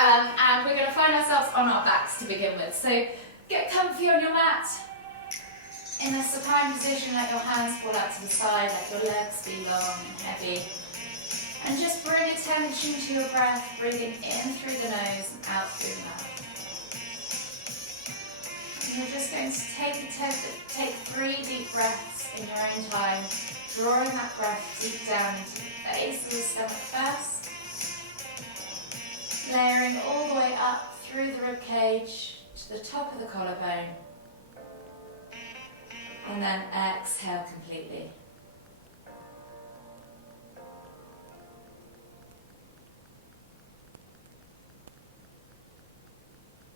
And we're going to find ourselves on our backs to begin with. So get comfy on your mat. In a supine position, let your hands pull out to the side, let your legs be long and heavy. And just bring attention to your breath, breathing in through the nose and out through the mouth. And you're just going to take 3 deep breaths in your own time, drawing that breath deep down into the base of the stomach first, layering all the way up through the rib cage to the top of the collarbone, and then exhale completely.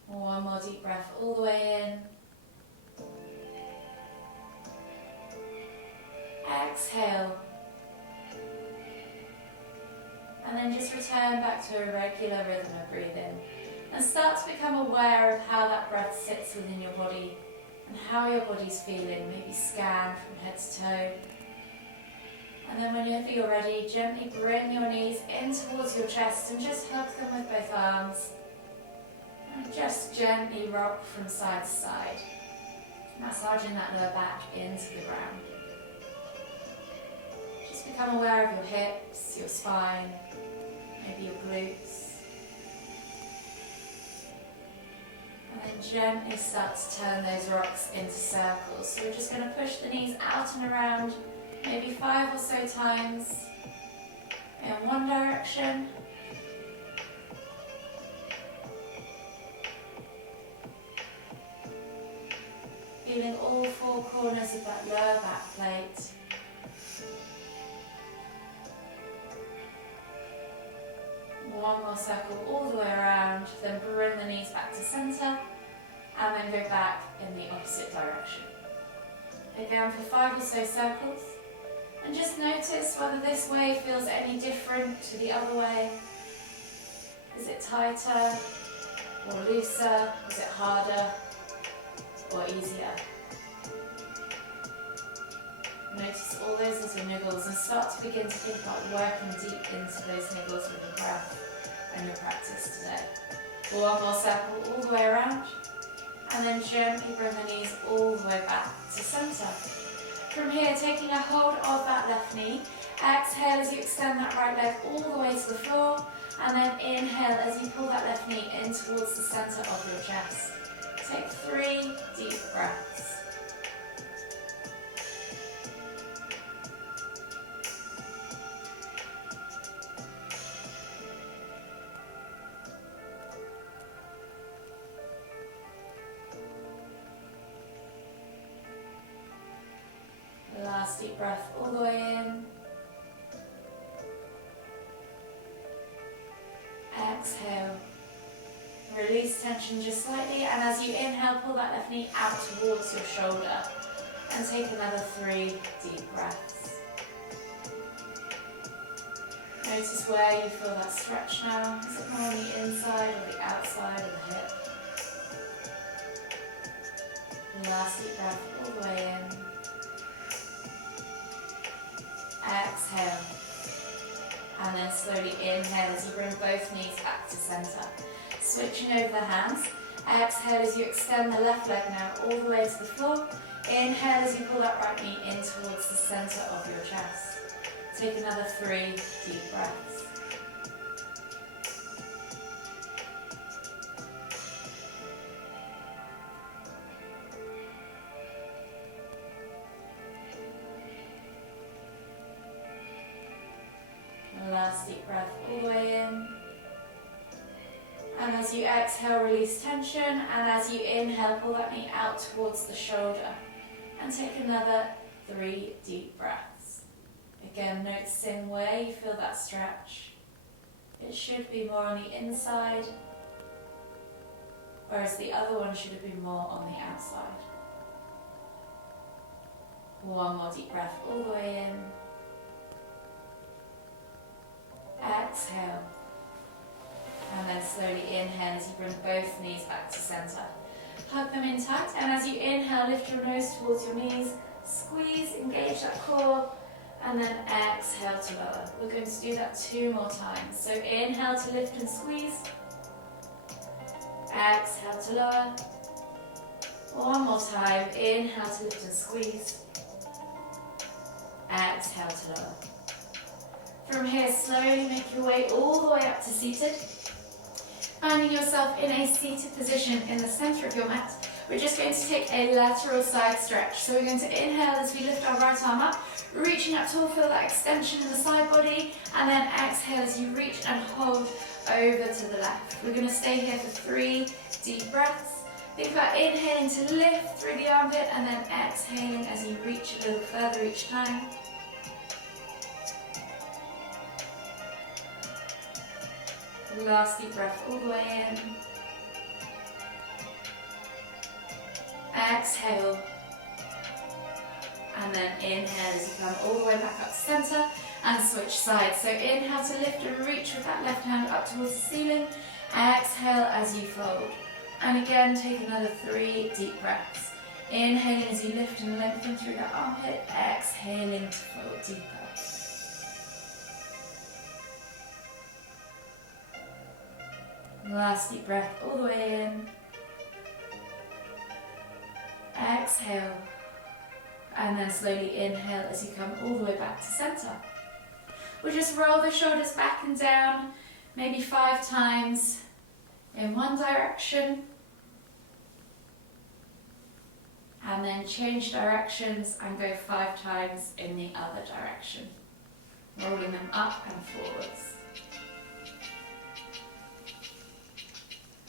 One more deep breath all the way in. Exhale. And then just return back to a regular rhythm of breathing. And start to become aware of how that breath sits within your body and how your body's feeling. Maybe scan from head to toe. And then whenever you're ready, gently bring your knees in towards your chest and just hug them with both arms. And just gently rock from side to side, massaging that lower back into the ground. Just become aware of your hips, your spine, maybe your glutes. And then gently start to turn those rocks into circles. So we're just going to push the knees out and around, maybe 5 or so times in one direction. Feeling all 4 corners of that lower back plate. One more circle all the way around, then bring the knees back to centre, and then go back in the opposite direction. Again for 5 or so circles, and just notice whether this way feels any different to the other way. Is it tighter or looser? Is it harder or easier? Notice all those little niggles and start to begin to think about working deep into those niggles with your breath and your practice today. One more circle all the way around, and then gently bring the knees all the way back to centre. From here, taking a hold of that left knee, exhale as you extend that right leg all the way to the floor, and then inhale as you pull that left knee in towards the centre of your chest. Take 3 deep breaths. Last deep breath all the way in. Exhale. Release tension just slightly, and as you inhale, pull that left knee out towards your shoulder and take another 3 deep breaths. Notice where you feel that stretch now. Is it more on the inside or the outside of the hip? Last deep breath all the way in. Exhale. And then slowly inhale as you bring both knees back to centre. Switching over the hands. Exhale as you extend the left leg now all the way to the floor. Inhale as you pull that right knee in towards the centre of your chest. Take another 3 deep breaths. Last deep breath all the way in. And as you exhale, release tension. And as you inhale, pull that knee out towards the shoulder. And take another 3 deep breaths. Again, noticing where you feel that stretch. It should be more on the inside, whereas the other one should have been more on the outside. One more deep breath all the way in. Exhale. And then slowly inhale as you bring both knees back to centre. Hug them in tight, and as you inhale, lift your nose towards your knees, squeeze, engage that core, and then exhale to lower. We're going to do that 2 more times. So inhale to lift and squeeze, Exhale to lower. One more time. Inhale to lift and squeeze. Exhale to lower. From here, slowly make your way all the way up to seated. Finding yourself in a seated position in the center of your mat, we're just going to take a lateral side stretch. So we're going to inhale as we lift our right arm up, reaching up tall, feel that extension in the side body, and then exhale as you reach and hold over to the left. We're going to stay here for 3 deep breaths. Think about inhaling to lift through the armpit and then exhaling as you reach a little further each time. Last deep breath all the way in. Exhale. And then inhale as you come all the way back up to center and switch sides. So inhale to lift and reach with that left hand up towards the ceiling. Exhale as you fold. And again, take another 3 deep breaths. Inhaling as you lift and lengthen through the armpit. Exhaling to fold deeper. Last deep breath all the way in. Exhale. And then slowly inhale as you come all the way back to center. We'll just roll the shoulders back and down, maybe 5 times in one direction. And then change directions and go 5 times in the other direction. Rolling them up and forwards.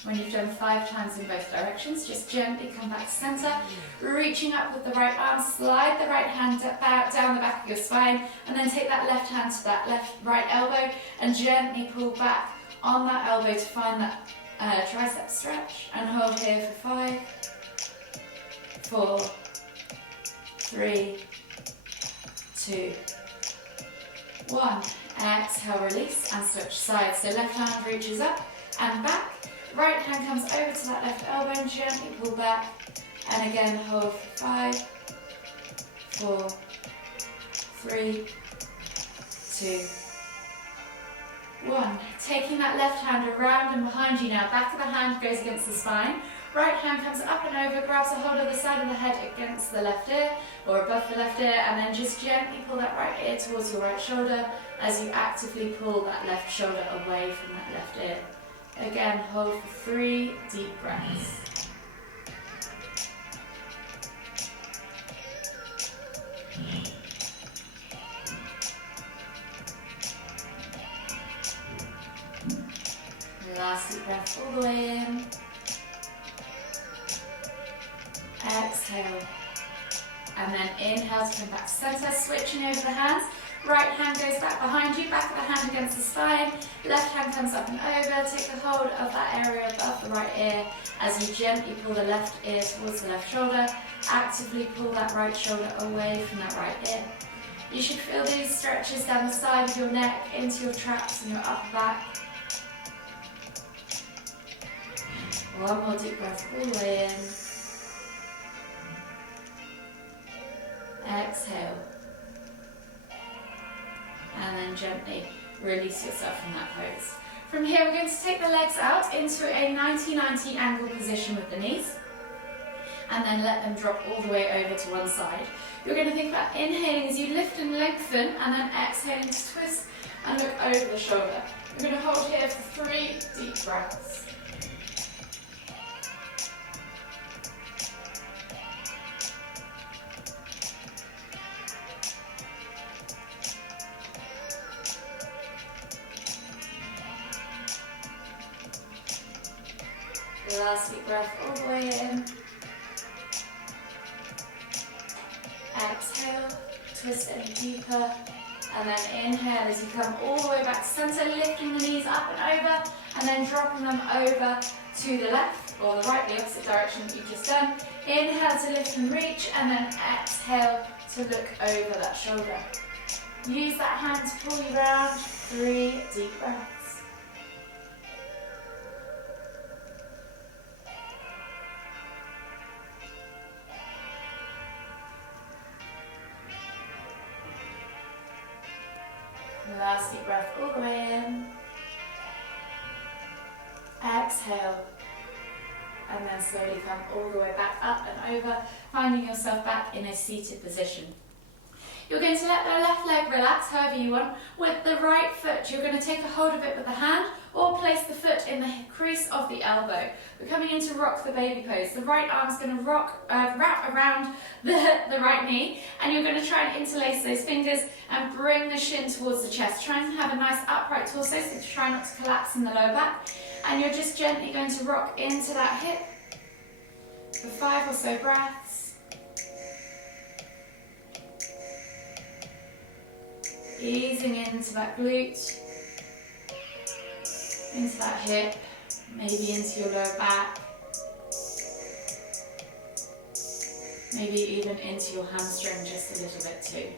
When you've done 5 times in both directions, just gently come back to center, reaching up with the right arm, slide the right hand down the back of your spine, and then take that left hand to that right elbow and gently pull back on that elbow to find that tricep stretch, and hold here for 5, 4, 3, 2, 1. Exhale, release and switch sides. So left hand reaches up and back. Right hand comes over to that left elbow and gently pull back. And again, hold for 5, 4, 3, 2, 1. Taking that left hand around and behind you now. Back of the hand goes against the spine. Right hand comes up and over, grabs a hold of the side of the head against the left ear or above the left ear, and then just gently pull that right ear towards your right shoulder as you actively pull that left shoulder away from that left ear. Again, hold for 3 deep breaths. Last deep breath all the way in. Exhale. And then inhale to come back to center, switching over the hands. Right hand goes back behind you, back of the hand against the spine. Left hand comes up and over. Take a hold of that area above the right ear as you gently pull the left ear towards the left shoulder. Actively pull that right shoulder away from that right ear. You should feel these stretches down the side of your neck, into your traps and your upper back. One more deep breath all the way in. Exhale. And then gently release yourself from that pose. From here, we're going to take the legs out into a 90-90 angle position with the knees. And then let them drop all the way over to one side. You're going to think about inhaling as you lift and lengthen, and then exhaling to twist and look over the shoulder. We're going to hold here for 3 deep breaths. Last deep breath all the way in. Exhale, twist any deeper, and then inhale as you come all the way back to center, lifting the knees up and over, and then dropping them over to the left or the right, the opposite direction that you've just done. Inhale to lift and reach, and then exhale to look over that shoulder. Use that hand to pull you round. 3 deep breaths. Last deep breath all the way in. Exhale. and then slowly come all the way back up and over, finding yourself back in a seated position. You're going to let the left leg relax however you want. With the right foot, you're going to take a hold of it with the hand or place the foot in the crease of the elbow. We're coming into rock the baby pose. The right arm's going to wrap around the right knee, and you're going to try and interlace those fingers and bring the shin towards the chest. Try and have a nice upright torso, so try not to collapse in the lower back. And you're just gently going to rock into that hip for 5 or so breaths. Easing into that glute, into that hip, maybe into your lower back, maybe even into your hamstring just a little bit too.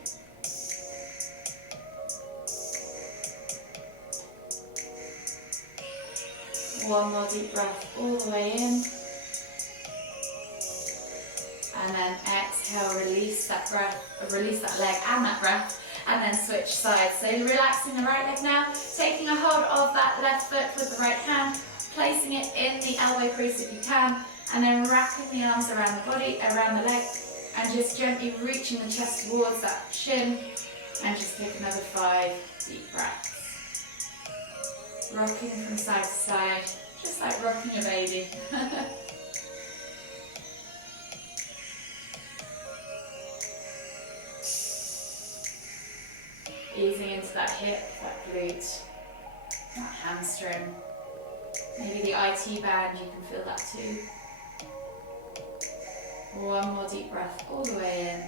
One more deep breath all the way in. And then exhale, release that breath, release that leg and that breath. And then switch sides. So relaxing the right leg now, taking a hold of that left foot with the right hand, placing it in the elbow crease if you can, and then wrapping the arms around the body, around the leg, and just gently reaching the chest towards that shin, and just take another 5 deep breaths. Rocking from side to side, just like rocking a baby. Easing into that hip, that glute, that hamstring. Maybe the IT band, you can feel that too. One more deep breath all the way in.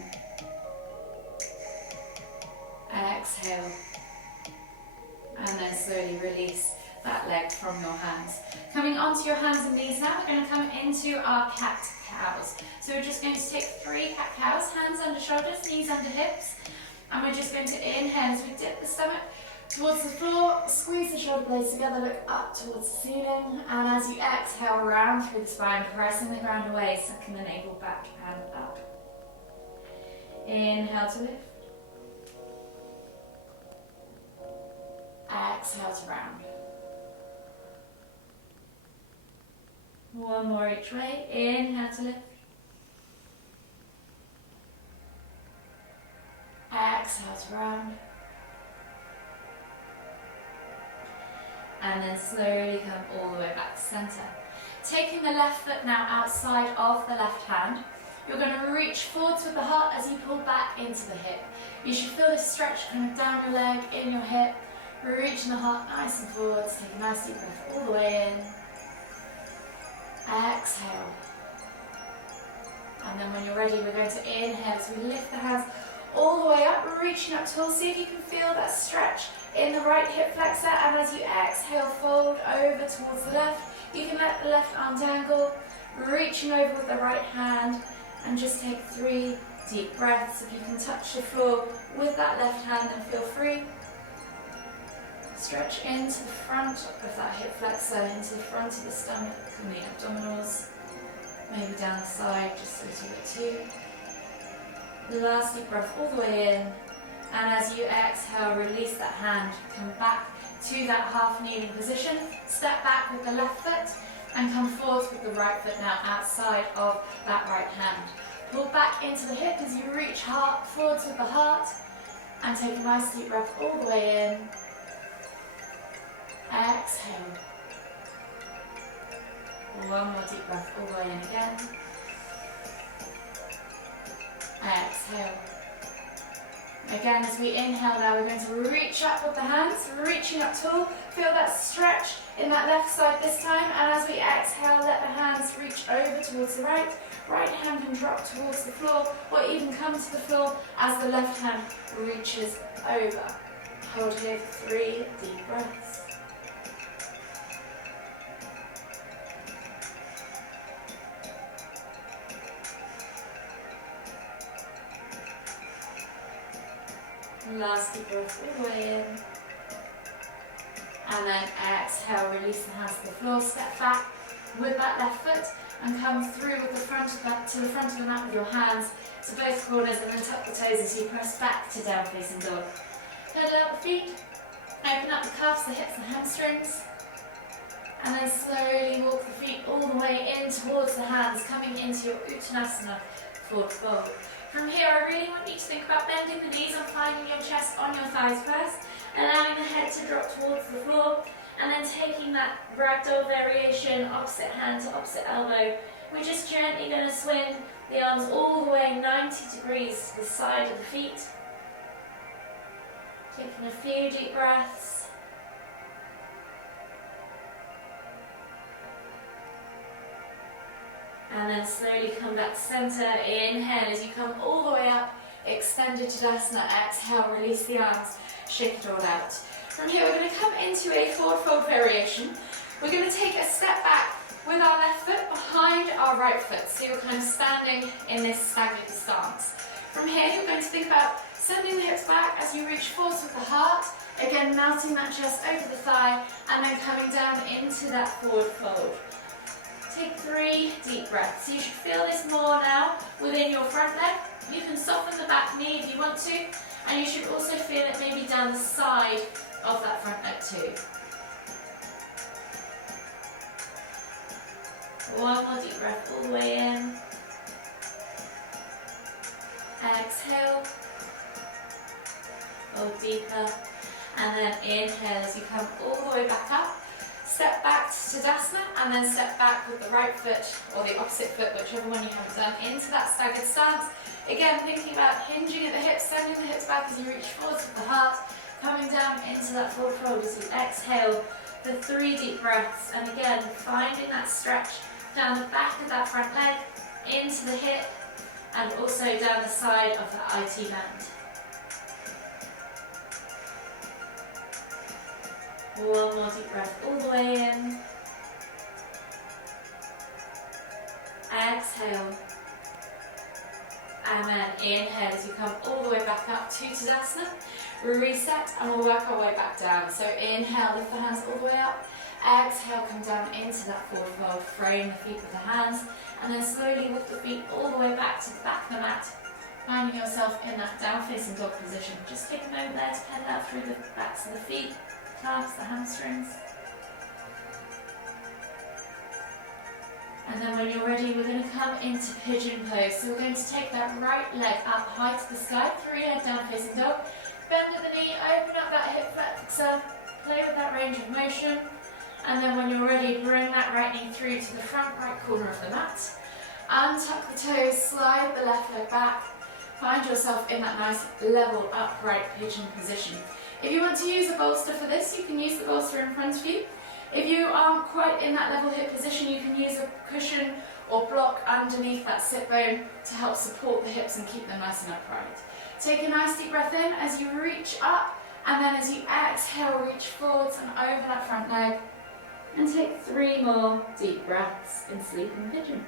Exhale. And then slowly release that leg from your hands. Coming onto your hands and knees now, we're going to come into our cat-cows. So we're just going to take 3 cat-cows, hands under shoulders, knees under hips. And we're just going to inhale as we dip the stomach towards the floor, squeeze the shoulder blades together, look up towards the ceiling, and as you exhale, round through the spine, pressing the ground away, sucking the navel back and up. Inhale to lift. Exhale to round. One more each way. Inhale to lift. Exhale to round. And then slowly come all the way back to center. Taking the left foot now outside of the left hand, you're going to reach forwards with the heart as you pull back into the hip. You should feel this stretch coming down your leg, in your hip. Reaching the heart nice and forwards. Take a nice deep breath all the way in. Exhale. And then when you're ready, we're going to inhale as we lift the hands all the way up, reaching up tall. See if you can feel that stretch in the right hip flexor, and as you exhale, fold over towards the left. You can let the left arm dangle, reaching over with the right hand, and just take 3 deep breaths. If you can touch the floor with that left hand, then feel free. Stretch into the front of that hip flexor, into the front of the stomach and the abdominals, maybe down the side just a little bit too. The last deep breath all the way in, and as you exhale, release that hand, come back to that half kneeling position, step back with the left foot and come forward with the right foot now outside of that right hand. Pull back into the hip as you reach forwards with the heart, and take a nice deep breath all the way in. Exhale. One more deep breath all the way in again. Exhale. Again, as we inhale now, we're going to reach up with the hands, reaching up tall. Feel that stretch in that left side this time. And as we exhale, let the hands reach over towards the right. Right hand can drop towards the floor, or even come to the floor as the left hand reaches over. Hold here for 3 deep breaths. Last deep breath all the way in. And then exhale, release the hands to the floor, step back with that left foot and come through with the front of that to the front of the mat with your hands to both corners, and then tuck the toes as you press back to down facing dog. Pedal out the feet, open up the calves, the hips and hamstrings. And then slowly walk the feet all the way in towards the hands, coming into your Uttanasana, forward fold. From here, I really want you to think about bending the knees and finding your chest on your thighs first, allowing the head to drop towards the floor, and then taking that ragdoll variation, opposite hand to opposite elbow. We're just gently going to swing the arms all the way 90 degrees to the side of the feet. Taking a few deep breaths. And then slowly come back to center. Inhale as you come all the way up. Extended Tadasana. Exhale, release the arms. Shake it all out. From here, we're going to come into a forward fold variation. We're going to take a step back with our left foot behind our right foot. So you're kind of standing in this staggered stance. From here, you're going to think about sending the hips back as you reach forwards with the heart. Again, melting that chest over the thigh and then coming down into that forward fold. Take 3 deep breaths. You should feel this more now within your front leg. You can soften the back knee if you want to, and you should also feel it maybe down the side of that front leg too. One more deep breath all the way in. Exhale. Fold deeper. And then inhale as you come all the way back up. Step back to Tadasana and then step back with the right foot or the opposite foot, whichever one you haven't done, into that staggered stance. Again, thinking about hinging at the hips, sending the hips back as you reach forwards with the heart, coming down into that forward fold as you exhale for 3 deep breaths. And again, finding that stretch down the back of that front leg, into the hip, and also down the side of the IT band. One more deep breath all the way in. Exhale. And then inhale as you come all the way back up to Tadasana. Reset and we'll work our way back down. So inhale, lift the hands all the way up. Exhale, come down into that forward fold. Frame the feet with the hands. And then slowly walk the feet all the way back to the back of the mat. Finding yourself in that down facing dog position. Just take a moment there to pedal out through the backs of the feet. Calves, the hamstrings. And then when you're ready, we're going to come into pigeon pose. So we're going to take that right leg up high to the sky, 3-leg down facing dog. Bend at the knee, open up that hip flexor, play with that range of motion. And then when you're ready, bring that right knee through to the front right corner of the mat. Untuck the toes, slide the left leg back. Find yourself in that nice level upright pigeon position. If you want to use a bolster for this, you can use the bolster in front of you. If you aren't quite in that level hip position, you can use a cushion or block underneath that sit bone to help support the hips and keep them nice and upright. Take a nice deep breath in as you reach up, and then as you exhale, reach forwards and over that front leg. And take 3 more deep breaths in sleeping pigeon.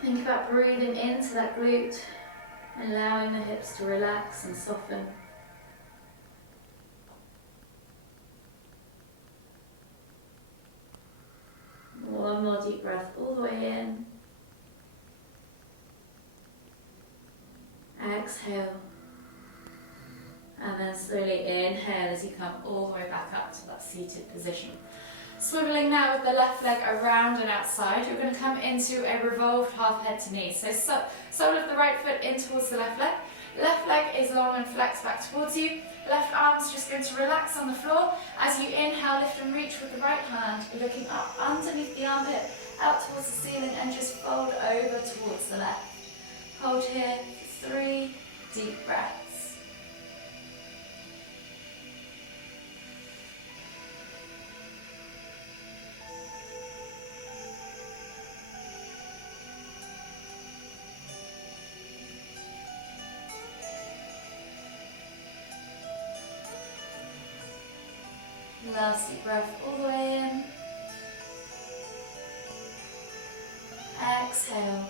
Think about breathing into that glute, allowing the hips to relax and soften. One more deep breath all the way in. Exhale. And then slowly inhale as you come all the way back up to that seated position. Swiveling now with the left leg around and outside, you're going to come into a revolved half head to knee. So sole of the right foot in towards the left leg. Left leg is long and flexed back towards you. Left arm's just going to relax on the floor. As you inhale, lift and reach with the right hand, looking up underneath the armpit, out towards the ceiling, and just fold over towards the left. Hold here for 3 deep breaths. Last deep breath all the way in. Exhale.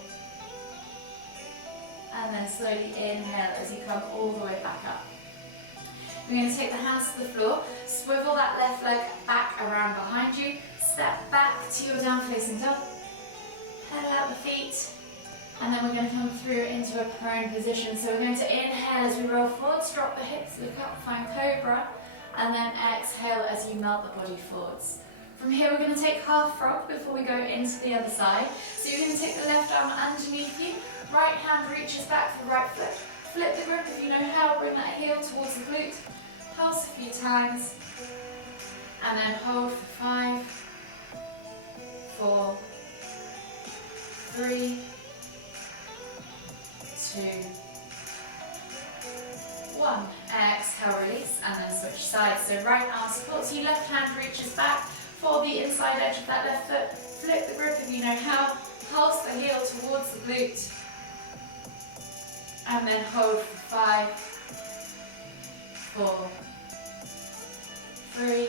And then slowly inhale as you come all the way back up. We're going to take the hands to the floor, swivel that left leg back around behind you, step back to your down facing dog, pedal out the feet, and then we're going to come through into a prone position. So we're going to inhale as we roll forwards, drop the hips, look up, find cobra. And then exhale as you you melt the body forwards. From here we're going to take half frog before we go into the other side. So you're going to take the left arm underneath you, right hand reaches back for the right foot, flip the grip if you know how, bring that heel towards the glute, pulse a few times, and then hold for 5, 4, 3, 2, 1. Exhale, release, and then switch sides. So right arm supports you, left hand reaches back for the inside edge of that left foot. Flip the grip if you know how. Pulse the heel towards the glute. And then hold for 5, 4, 3,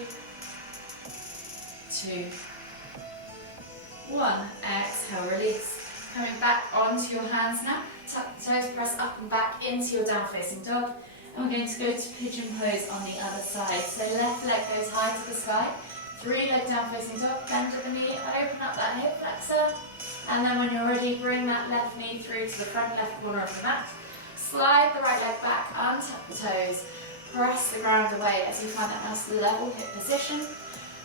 2, 1. Exhale, release. Coming back onto your hands now. Tuck the toes, press up and back into your down facing dog. And we're going to go to pigeon pose on the other side. So left leg goes high to the sky. 3 leg down facing dog, bend at the knee, open up that hip flexor. And then when you're ready, bring that left knee through to the front left corner of the mat. Slide the right leg back, untuck the toes. Press the ground away as you find that nice level hip position.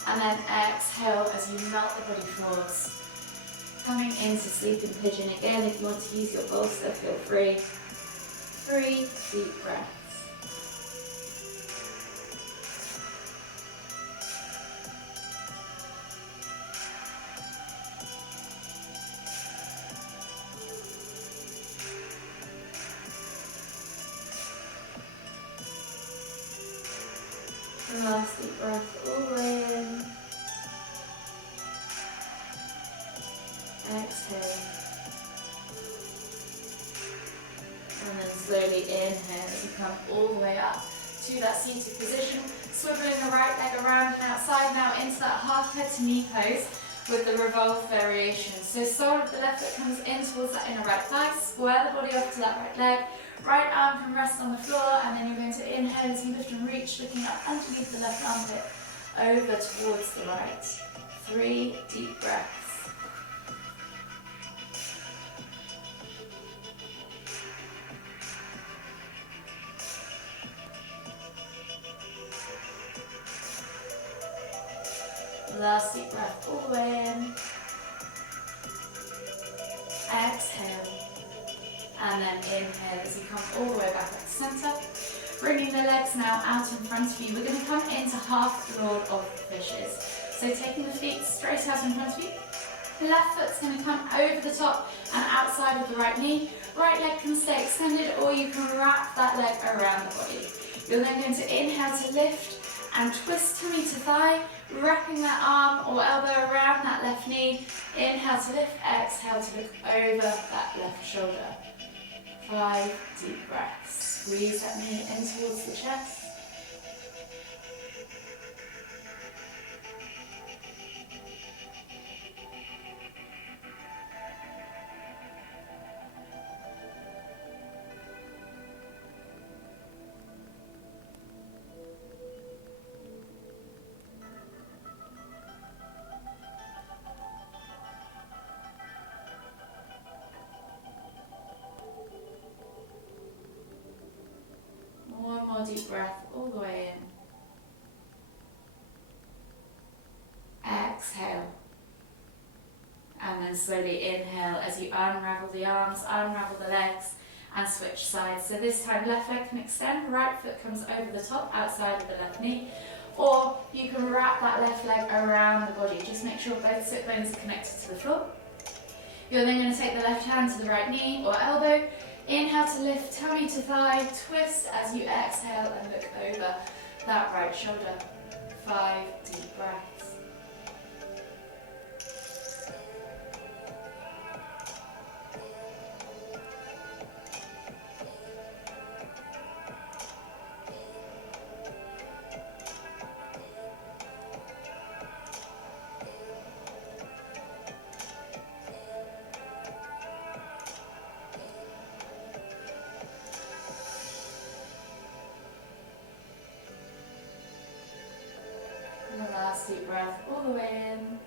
And then exhale as you melt the body forwards. Coming into sleeping pigeon again. If you want to use your bolster, feel free. 3 deep breaths. And last deep breath all the way in. Exhale. And then slowly inhale as you come all the way up to that seated position. Swiveling the right leg around and outside now into that half head to knee pose with the revolve variation. So sole of the left foot comes in towards that inner right thigh. Square the body off to that right leg. Right arm can rest on the floor, and then you're going to inhale as you lift and reach, looking up underneath the left armpit, over towards the right. 3 deep breaths. Last deep breath all the way in. Exhale. And then inhale as you come all the way back up to centre. Bringing the legs now out in front of you. We're going to come into half Lord of Fishes. So taking the feet straight out in front of you. The left foot's going to come over the top and outside of the right knee. Right leg can stay extended, or you can wrap that leg around the body. You're then going to inhale to lift and twist tummy to thigh, wrapping that arm or elbow around that left knee. Inhale to lift, exhale to look over that left shoulder. 5 deep breaths. Squeeze that knee in towards the chest. One more deep breath all the way in. Exhale. And then slowly inhale as you unravel the arms, unravel the legs, and switch sides. So this time left leg can extend, right foot comes over the top, outside of the left knee. Or you can wrap that left leg around the body. Just make sure both sit bones are connected to the floor. You're then going to take the left hand to the right knee or elbow. Inhale to lift tummy to thigh, twist as you exhale and look over that right shoulder. 5 deep breaths. Last deep breath all the way in.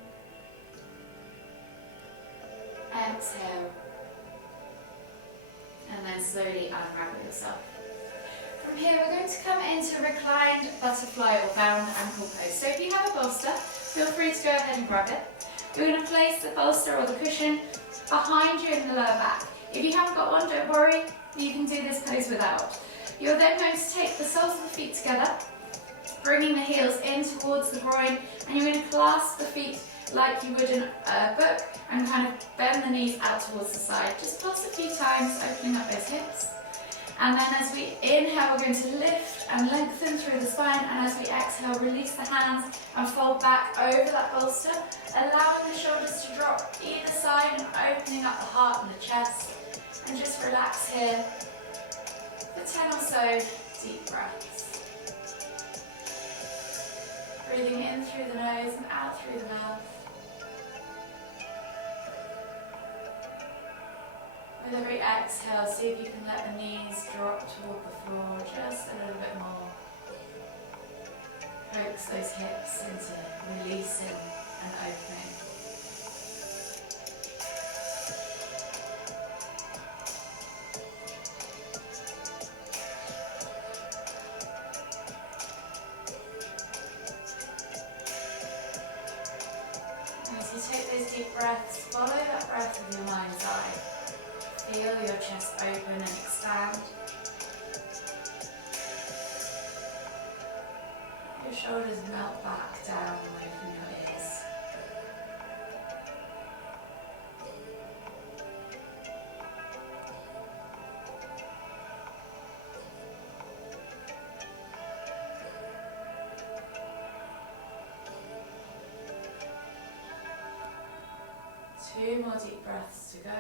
Exhale. And then slowly unravel yourself. From From here we're going to come into reclined butterfly or bound ankle pose. So if you have a bolster, feel free to go ahead and grab it. You're going to place the bolster or the cushion behind you in the lower back. If you haven't got one, don't worry, you can do this pose without. You're then going to take the soles of the feet together, bringing the heels in towards the groin, and you're going to clasp the feet like you would in a book and kind of bend the knees out towards the side. Just pulse a few times, opening up those hips. And then as we inhale, we're going to lift and lengthen through the spine, and as we exhale, release the hands and fold back over that bolster, allowing the shoulders to drop either side and opening up the heart and the chest. And just relax here for 10 or so deep breaths. Breathing in through the nose and out through the mouth. With every exhale, see if you can let the knees drop toward the floor just a little bit more. Coax those hips into releasing and opening. And as you take those deep breaths, follow that breath with your mind's eye. Feel your chest open and expand. Your shoulders melt back down away from your ears. Two more deep breaths to go.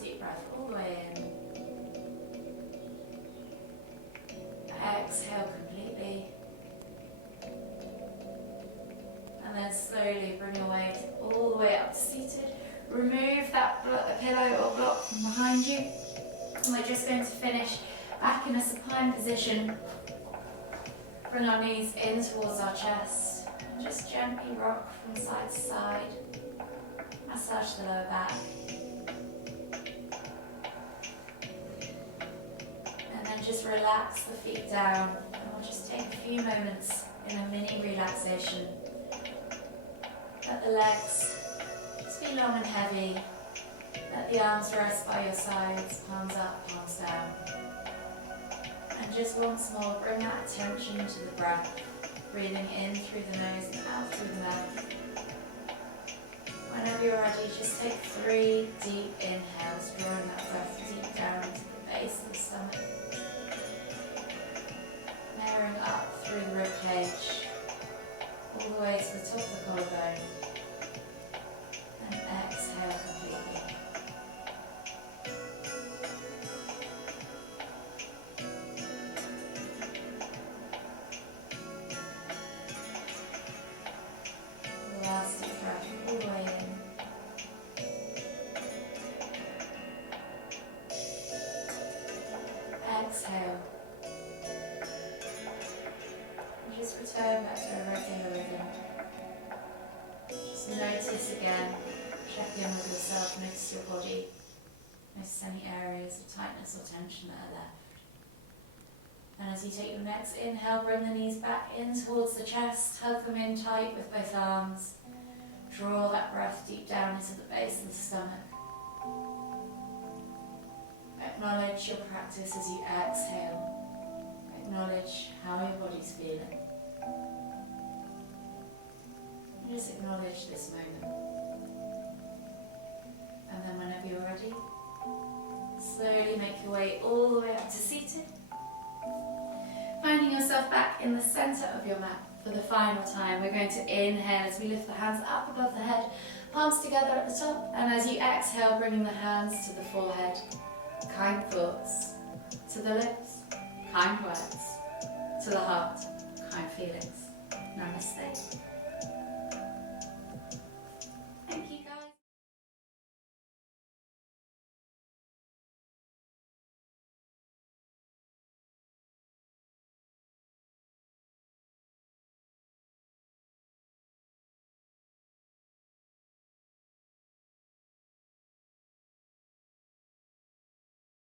Deep breath all the way in. Exhale completely. And then slowly bring your weight all the way up to seated. Remove that pillow or block from behind you. And we're just going to finish back in a supine position. Bring our knees in towards our chest. And just gently rock from side to side. Massage the lower back. Just relax the feet down, and we'll just take a few moments in a mini relaxation. Let the legs just be long and heavy. Let the arms rest by your sides, palms up, palms down. And just once more, bring that attention to the breath, breathing in through the nose and out through the mouth. Whenever you're ready, just take 3 deep inhales, drawing that breath deep down to the base of the stomach. Narrowing up through the ribcage, all the way to the top of the collarbone, and exhale completely. Last deep breath all the way in. Exhale. Just return back to a regular rhythm. Just notice again, check in with yourself, notice your body, notice any areas of tightness or tension that are left. And as you take your next inhale, bring the knees back in towards the chest, hug them in tight with both arms. Draw that breath deep down into the base of the stomach. Acknowledge your practice as you exhale. Acknowledge how your body's feeling. Just acknowledge this moment. And then whenever you're ready, slowly make your way all the way up to seated. Finding yourself back in the center of your mat for the final time. We're going to inhale as we lift the hands up above the head, palms together at the top, and as you exhale, bringing the hands to the forehead. Kind thoughts to the lips, kind words to the heart, kind feelings. Namaste.